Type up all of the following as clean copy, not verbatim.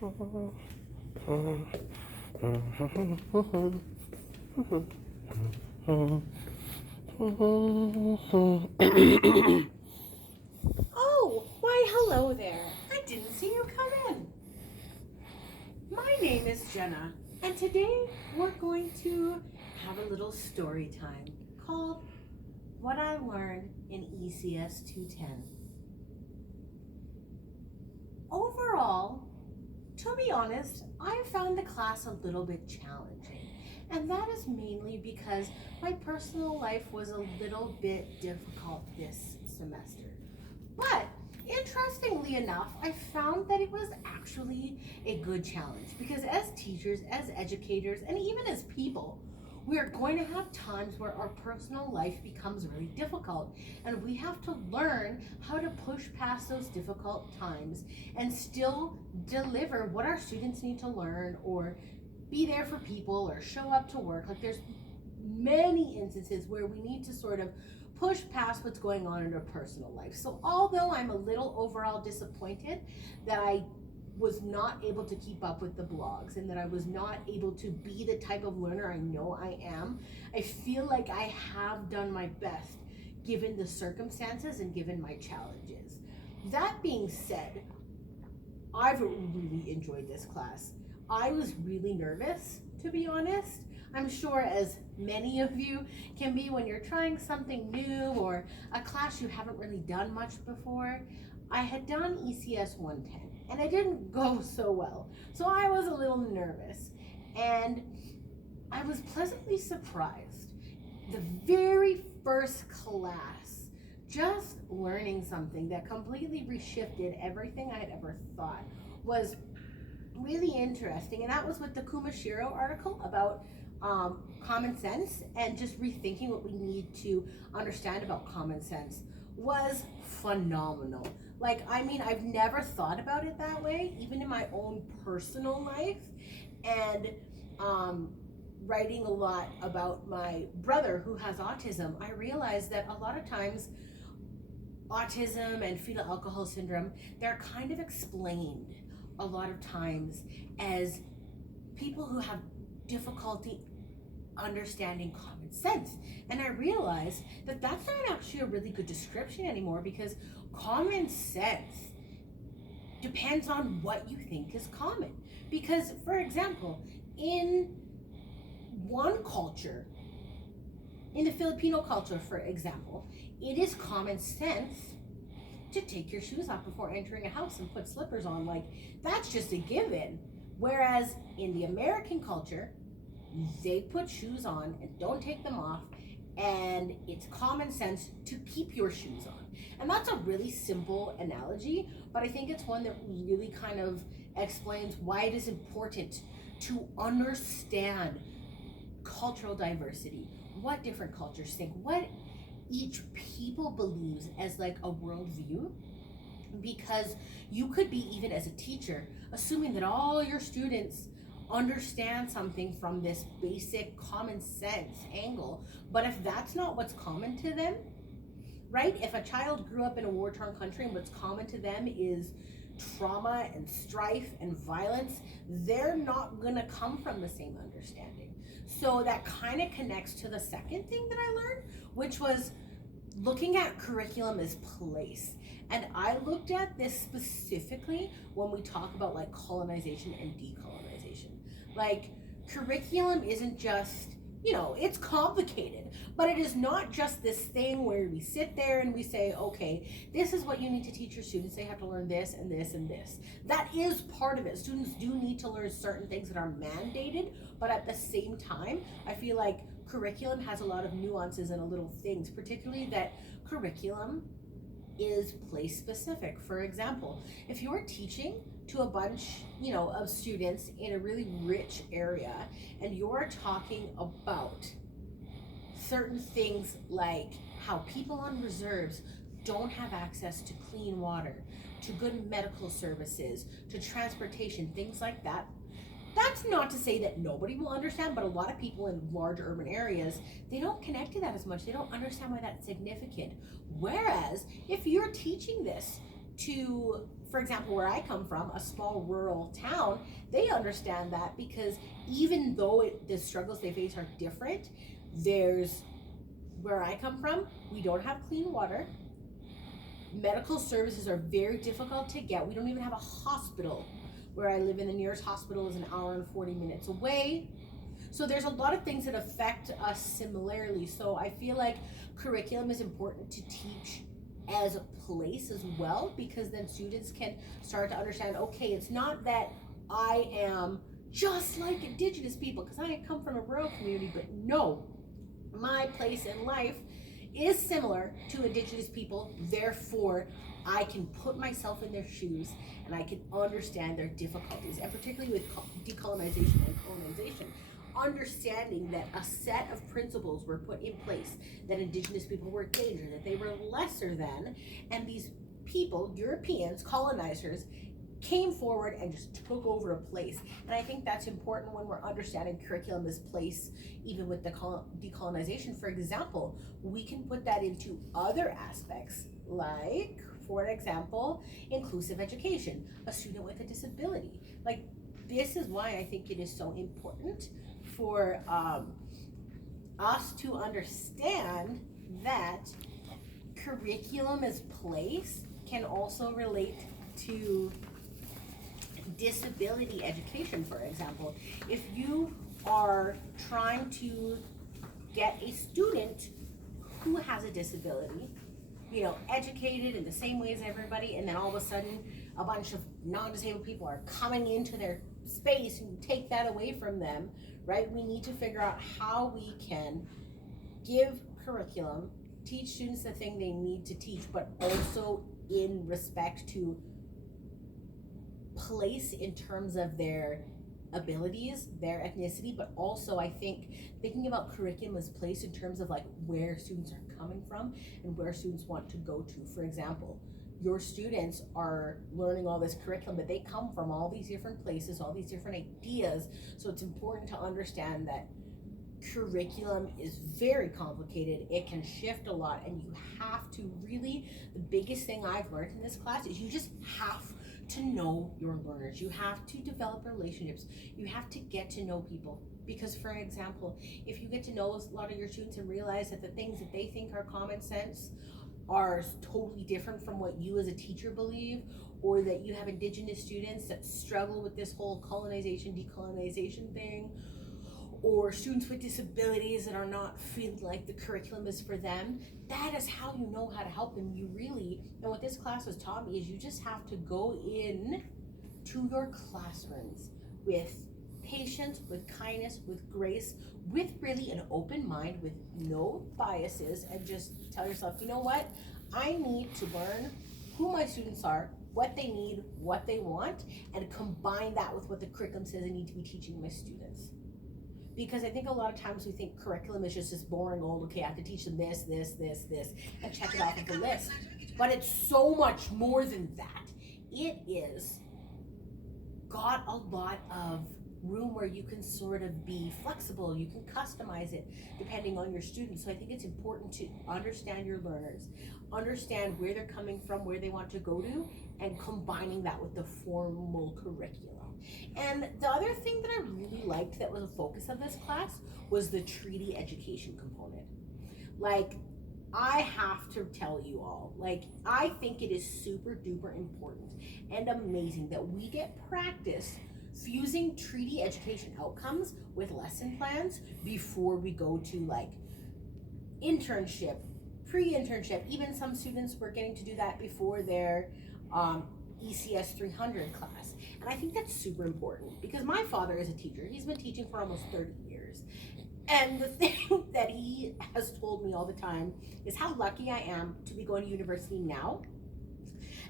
Oh, why hello there. I didn't see you come in. My name is Jenna, and today we're going to have a little story time called What I Learned in ECS 210. Overall, to be honest, I found the class a little bit challenging, and that is mainly because my personal life was a little bit difficult this semester. But interestingly enough, I found that it was actually a good challenge because as teachers, as educators, and even as people, we are going to have times where our personal life becomes really difficult, and we have to learn how to push past those difficult times and still deliver what our students need to learn or be there for people or show up to work. Like there's many instances where we need to sort of push past what's going on in our personal life. So although I'm a little overall disappointed that I was not able to keep up with the blogs and that I was not able to be the type of learner I know I am, I feel like I have done my best given the circumstances and given my challenges. That being said, I've really enjoyed this class. I was really nervous, to be honest. I'm sure as many of you can be when you're trying something new or a class you haven't really done much before. I had done ECS 110 and it didn't go so well. So I was a little nervous and I was pleasantly surprised. The very first class, just learning something that completely reshifted everything I had ever thought, was really interesting, and that was with the Kumashiro article about common sense and just rethinking what we need to understand about common sense was phenomenal. Like, I mean, I've never thought about it that way, even in my own personal life, and writing a lot about my brother who has autism, I realized that a lot of times autism and fetal alcohol syndrome, they're kind of explained a lot of times as people who have difficulty understanding common sense. And I realized that that's not actually a really good description anymore because common sense depends on what you think is common. Because, for example, in one culture, in the Filipino culture, for example, it is common sense to take your shoes off before entering a house and put slippers on. Like, that's just a given. Whereas in the American culture, they put shoes on and don't take them off, and it's common sense to keep your shoes on. And that's a really simple analogy, but I think it's one that really kind of explains why it is important to understand cultural diversity, what different cultures think, what each people believes as like a worldview, because you could be, even as a teacher, assuming that all your students understand something from this basic common sense angle, but if that's not what's common to them, right? If a child grew up in a war-torn country and what's common to them is trauma and strife and violence, they're not gonna come from the same understanding. So that kind of connects to the second thing that I learned, which was looking at curriculum as place. And I looked at this specifically when we talk about like colonization and decolonization. Like, curriculum isn't just, it's complicated, but it is not just this thing where we sit there and we say, okay, this is what you need to teach your students. They have to learn this and this and this. That is part of it. Students do need to learn certain things that are mandated, but at the same time, I feel like curriculum has a lot of nuances and little things, particularly that curriculum is place specific. For example, if you're teaching to a bunch, of students in a really rich area and you're talking about certain things like how people on reserves don't have access to clean water, to good medical services, to transportation, things like that. That's not to say that nobody will understand, but a lot of people in large urban areas, they don't connect to that as much. They don't understand why that's significant. Whereas if you're teaching this to for example, where I come from, a small rural town, they understand that because even though the struggles they face are different, there's where I come from, we don't have clean water. Medical services are very difficult to get. We don't even have a hospital. Where I live in, the nearest hospital is an hour and 40 minutes away. So there's a lot of things that affect us similarly. So I feel like curriculum is important to teach as a place as well, because then students can start to understand, okay, it's not that I am just like Indigenous people because I come from a rural community, but no, my place in life is similar to Indigenous people, therefore I can put myself in their shoes and I can understand their difficulties, and particularly with decolonization and colonization, understanding that a set of principles were put in place, that Indigenous people were dangerous, that they were lesser than, and these people, Europeans, colonizers, came forward and just took over a place. And I think that's important when we're understanding curriculum as place, even with the decolonization. For example, we can put that into other aspects, like, for example, inclusive education, a student with a disability. Like, this is why I think it is so important for us to understand that curriculum as place can also relate to disability education. For example, if you are trying to get a student who has a disability, you know, educated in the same way as everybody, and then all of a sudden a bunch of non-disabled people are coming into their space and you take that away from them, right? We need to figure out how we can give curriculum, teach students the thing they need to teach, but also in respect to place in terms of their abilities, their ethnicity, but also I think thinking about curriculum as place in terms of like where students are coming from and where students want to go to. For example, your students are learning all this curriculum, but they come from all these different places, all these different ideas. So it's important to understand that curriculum is very complicated. It can shift a lot, and you have to really, the biggest thing I've learned in this class is you just have to know your learners. You have to develop relationships. You have to get to know people. Because, for example, if you get to know a lot of your students and realize that the things that they think are common sense are totally different from what you as a teacher believe, or that you have Indigenous students that struggle with this whole colonization, decolonization thing, or students with disabilities that are not feeling like the curriculum is for them, that is how you know how to help them. You really, and what this class has taught me is you just have to go in to your classrooms with patience, with kindness, with grace, with really an open mind, with no biases, and just tell yourself, you know what, I need to learn who my students are, what they need, what they want, and combine that with what the curriculum says I need to be teaching my students. Because I think a lot of times we think curriculum is just this boring old, okay, I have to teach them this, and check it off of the list. But it's so much more than that. It is got a lot of room where you can sort of be flexible. You can customize it depending on your students. So I think it's important to understand your learners, understand where they're coming from, where they want to go to, and combining that with the formal curriculum. And the other thing that I really liked that was a focus of this class was the treaty education component. Like, I have to tell you all, like, I think it is super duper important and amazing that we get practice fusing treaty education outcomes with lesson plans before we go to like internship, pre-internship. Even some students were getting to do that before their ECS 300 class. And I think that's super important because my father is a teacher. He's been teaching for almost 30 years. And the thing that he has told me all the time is how lucky I am to be going to university now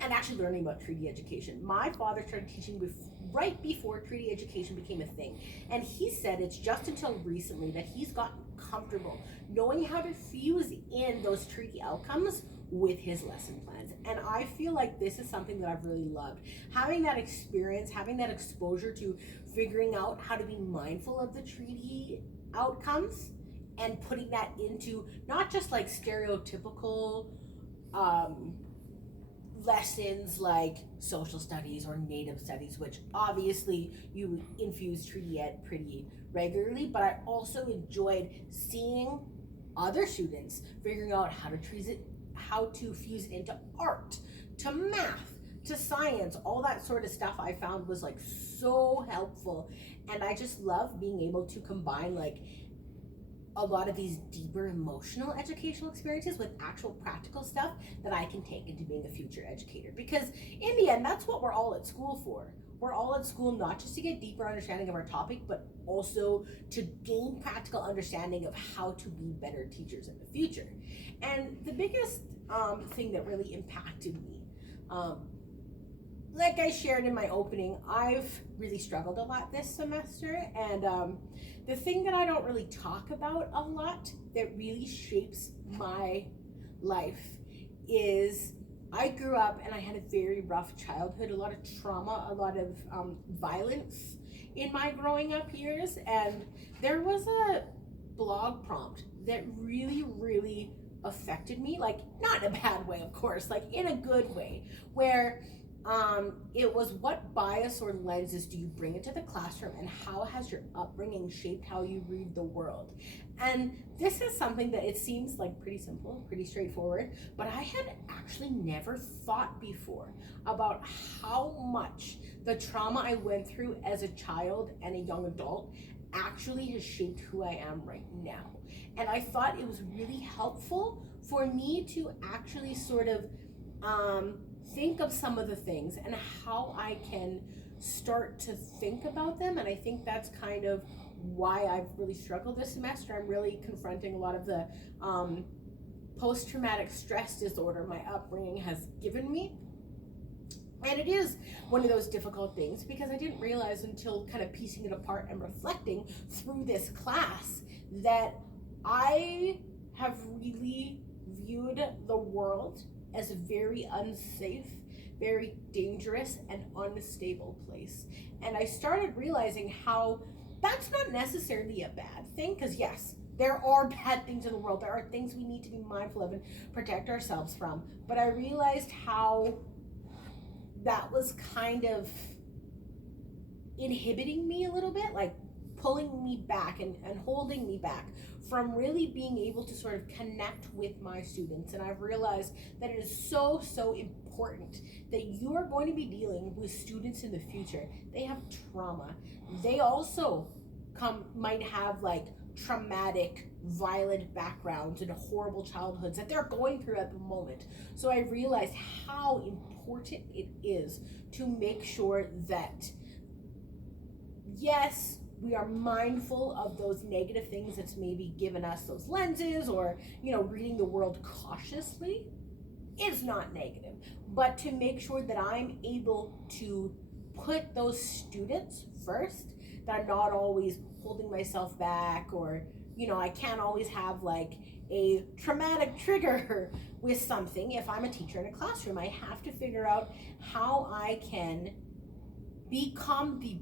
and actually learning about treaty education. My father started teaching right before treaty education became a thing. And he said it's just until recently that he's gotten comfortable knowing how to fuse in those treaty outcomes with his lesson plans. And I feel like this is something that I've really loved. Having that experience, having that exposure to figuring out how to be mindful of the treaty outcomes and putting that into not just like stereotypical lessons like social studies or native studies, which obviously you infuse treaty ed pretty regularly, but I also enjoyed seeing other students figuring out how to fuse it into art, to math, to science. All that sort of stuff I found was like so helpful, and I just love being able to combine like a lot of these deeper emotional educational experiences with actual practical stuff that I can take into being a future educator. Because in the end, that's what we're all at school for. We're all at school not just to get deeper understanding of our topic, but also to gain practical understanding of how to be better teachers in the future. And the biggest thing that really impacted me, like I shared in my opening, I've really struggled a lot this semester, and the thing that I don't really talk about a lot that really shapes my life is I grew up and I had a very rough childhood, a lot of trauma, a lot of violence in my growing up years, and there was a blog prompt that really affected me, like not in a bad way, of course, like in a good way, where it was, what bias or lenses do you bring into the classroom, and how has your upbringing shaped how you read the world? And this is something that it seems like pretty simple, pretty straightforward, but I had actually never thought before about how much the trauma I went through as a child and a young adult actually has shaped who I am right now. And I thought it was really helpful for me to actually sort of think of some of the things and how I can start to think about them. And I think that's kind of why I've really struggled this semester. I'm really confronting a lot of the post-traumatic stress disorder my upbringing has given me. And it is one of those difficult things because I didn't realize until kind of piecing it apart and reflecting through this class that I have really viewed the world as a very unsafe, very dangerous, and unstable place. And I started realizing how that's not necessarily a bad thing, because yes, there are bad things in the world. There are things we need to be mindful of and protect ourselves from. But I realized how that was kind of inhibiting me a little bit, like pulling me back and holding me back from really being able to sort of connect with my students. And I've realized that it is so important that you are going to be dealing with students in the future. They have trauma. They also might have like traumatic, violent backgrounds and horrible childhoods that they're going through at the moment. So I realized how important it is to make sure that, yes, we are mindful of those negative things that's maybe given us those lenses, or, reading the world cautiously is not negative, but to make sure that I'm able to put those students first, that I'm not always holding myself back, or, I can't always have like a traumatic trigger with something. If I'm a teacher in a classroom, I have to figure out how I can become the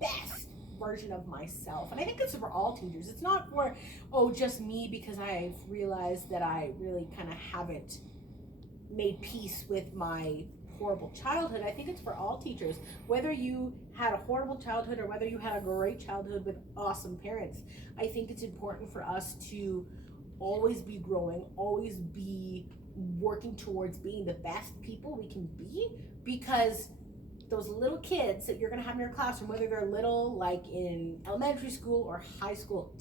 best version of myself. And I think it's for all teachers. It's not for, just me, because I've realized that I really kind of haven't made peace with my horrible childhood. I think it's for all teachers, whether you had a horrible childhood or whether you had a great childhood with awesome parents. I think it's important for us to always be growing, always be working towards being the best people we can be, because those little kids that you're going to have in your classroom, whether they're little like in elementary school or high school,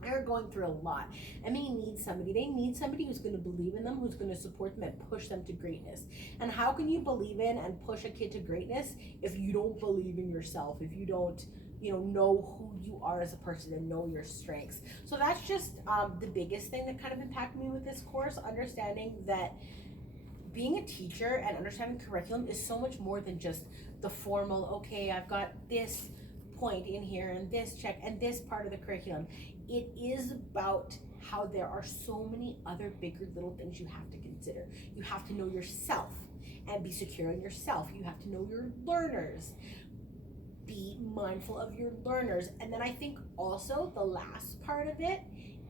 they're going through a lot, and they need somebody who's going to believe in them, who's going to support them and push them to greatness. And how can you believe in and push a kid to greatness if you don't believe in yourself, if you don't know who you are as a person and know your strengths? So that's just the biggest thing that kind of impacted me with this course, understanding that being a teacher and understanding curriculum is so much more than just the formal, okay, I've got this point in here and this check and this part of the curriculum. It is about how there are so many other bigger little things you have to consider. You have to know yourself and be secure in yourself. You have to know your learners. Be mindful of your learners. And then I think also the last part of it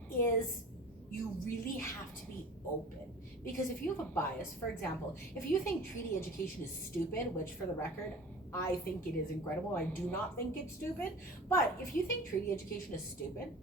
is you really have to be open, Because if you have a bias, for example, if you think treaty education is stupid, which for the record, I think it is incredible. I do not think it's stupid. But if you think treaty education is stupid,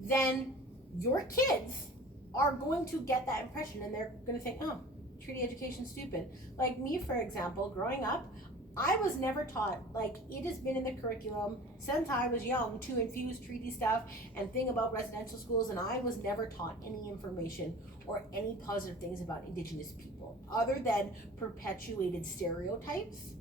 then your kids are going to get that impression and they're going to think, oh, treaty education stupid. Like me, for example, growing up, I was never taught, like, it has been in the curriculum since I was young to infuse treaty stuff and think about residential schools, and I was never taught any information or any positive things about Indigenous people other than perpetuated stereotypes.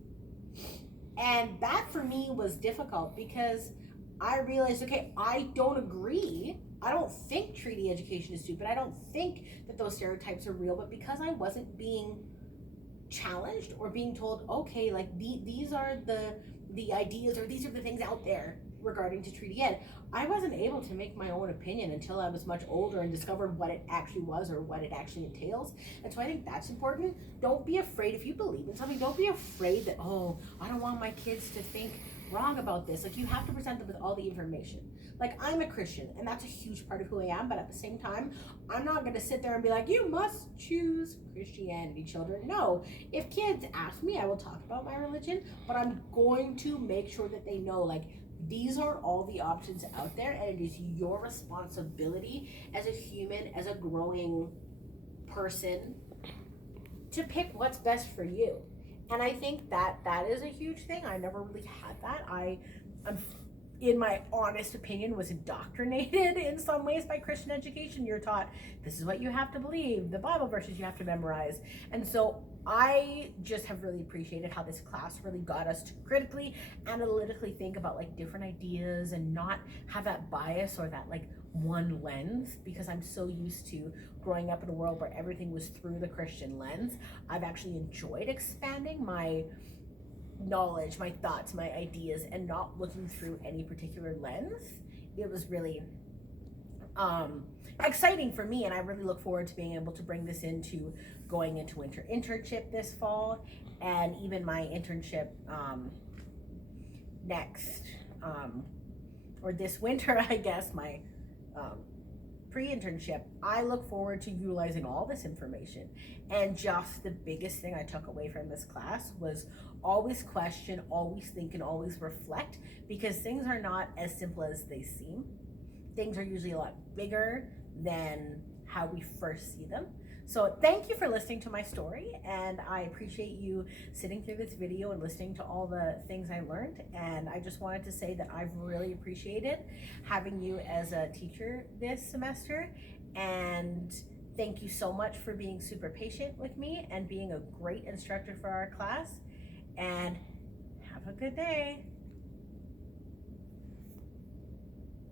And that for me was difficult because I realized, okay, I don't agree. I don't think treaty education is stupid. I don't think that those stereotypes are real, but because I wasn't being challenged or being told, okay, like these are the ideas or these are the things out there regarding to treaty ed, I wasn't able to make my own opinion until I was much older and discovered what it actually was or what it actually entails. And so I think that's important. Don't be afraid. If you believe in something, don't be afraid that, oh, I don't want my kids to think wrong about this. Like, you have to present them with all the information. Like, I'm a Christian and that's a huge part of who I am, but at the same time, I'm not going to sit there and be like, you must choose Christianity, children. No, if kids ask me, I will talk about my religion, but I'm going to make sure that they know, like, these are all the options out there, and it is your responsibility as a human, as a growing person, to pick what's best for you. And I think that is a huge thing. I never really had that. I'm, in my honest opinion, was indoctrinated in some ways by Christian education. You're taught, this is what you have to believe, the Bible verses you have to memorize. And so I just have really appreciated how this class really got us to critically, analytically think about like different ideas and not have that bias or that like one lens, because I'm so used to growing up in a world where everything was through the Christian lens. I've actually enjoyed expanding my knowledge, my thoughts, my ideas, and not looking through any particular lens. It was really exciting for me, and I really look forward to being able to bring this into going into winter internship this fall, and even my internship next or this winter, I guess, my pre-internship. I look forward to utilizing all this information. And just the biggest thing I took away from this class was always question, always think, and always reflect, because things are not as simple as they seem. Things are usually a lot bigger than how we first see them. So thank you for listening to my story, and I appreciate you sitting through this video and listening to all the things I learned. And I just wanted to say that I've really appreciated having you as a teacher this semester, and thank you so much for being super patient with me and being a great instructor for our class, and have a good day.